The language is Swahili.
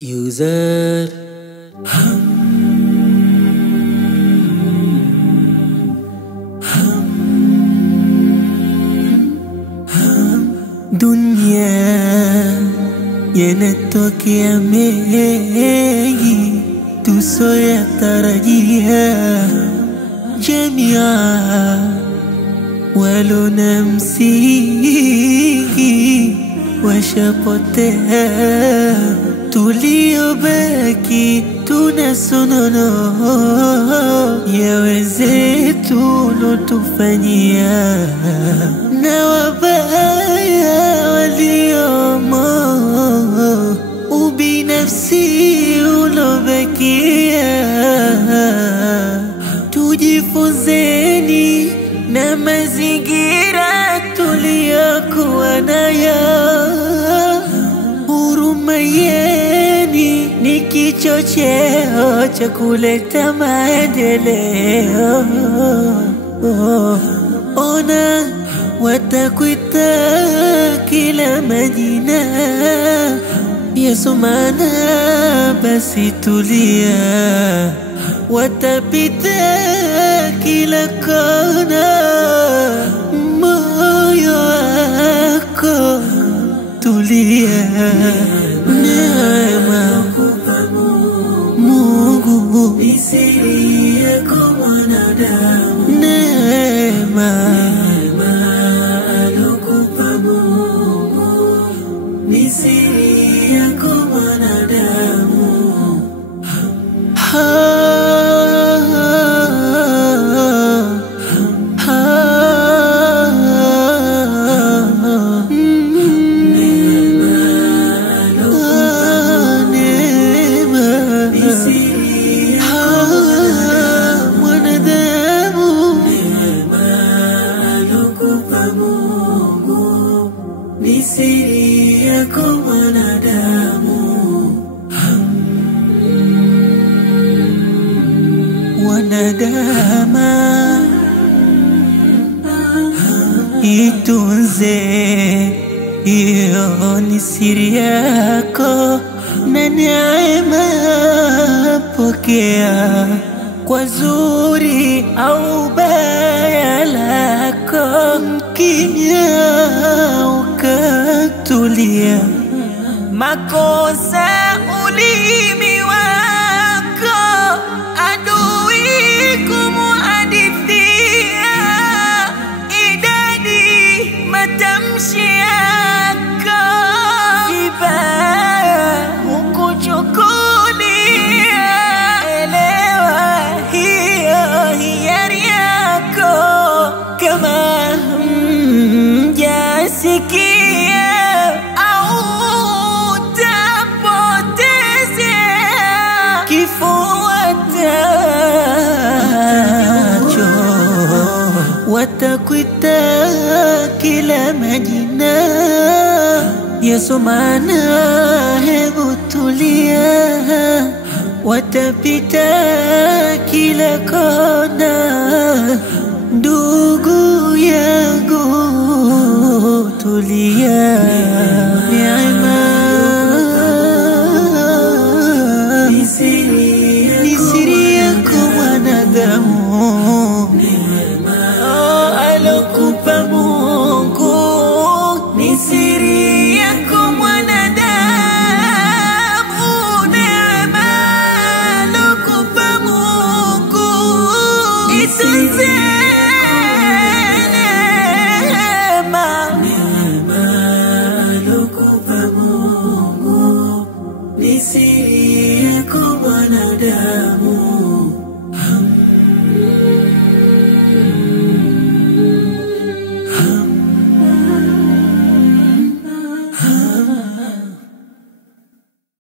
User dunia yanatokea mengi tusoyatarajia, jamia walona msingi washapotea, tuliobaki tunasonono ya wenzetu lotufanyia, na wabaya waliomo ubinafsi ulobakia. Tujifunzeni na mazingira tuliyokuwa nayo, huruma yeni ni kichocheo cha kuleta maendeleo. Ona watakuita kila majina yasomana, basi tulia, watapita kila kona, moyo wako tulia. Neema Mungu ni siri yako mwanadamu, neema alokupa Mungu ni siri yako mwanadamu. Ni siri yako mwanadamu. Wanadama itunze, iyo ni siri yako, na neema pokea kwa zuri au baya lako, kimya ukatulia. Makosa ulimi wako adui kumuhadithia, idadi matamshi yako vibaya hukuchukulia. Elewa hiyo hiari yako, kama mjasikia au utapotezea kifuatacho. Watakuita kila majina yasomana, hebu tulia, watapita kila kona, ndugu yangu tulia. Neema ni siri yako mwanadamu, alokupa Mungu ni siri yako mwanadamu. Neema alokupa Mungu itunze, neema alokupa Mungu ni siri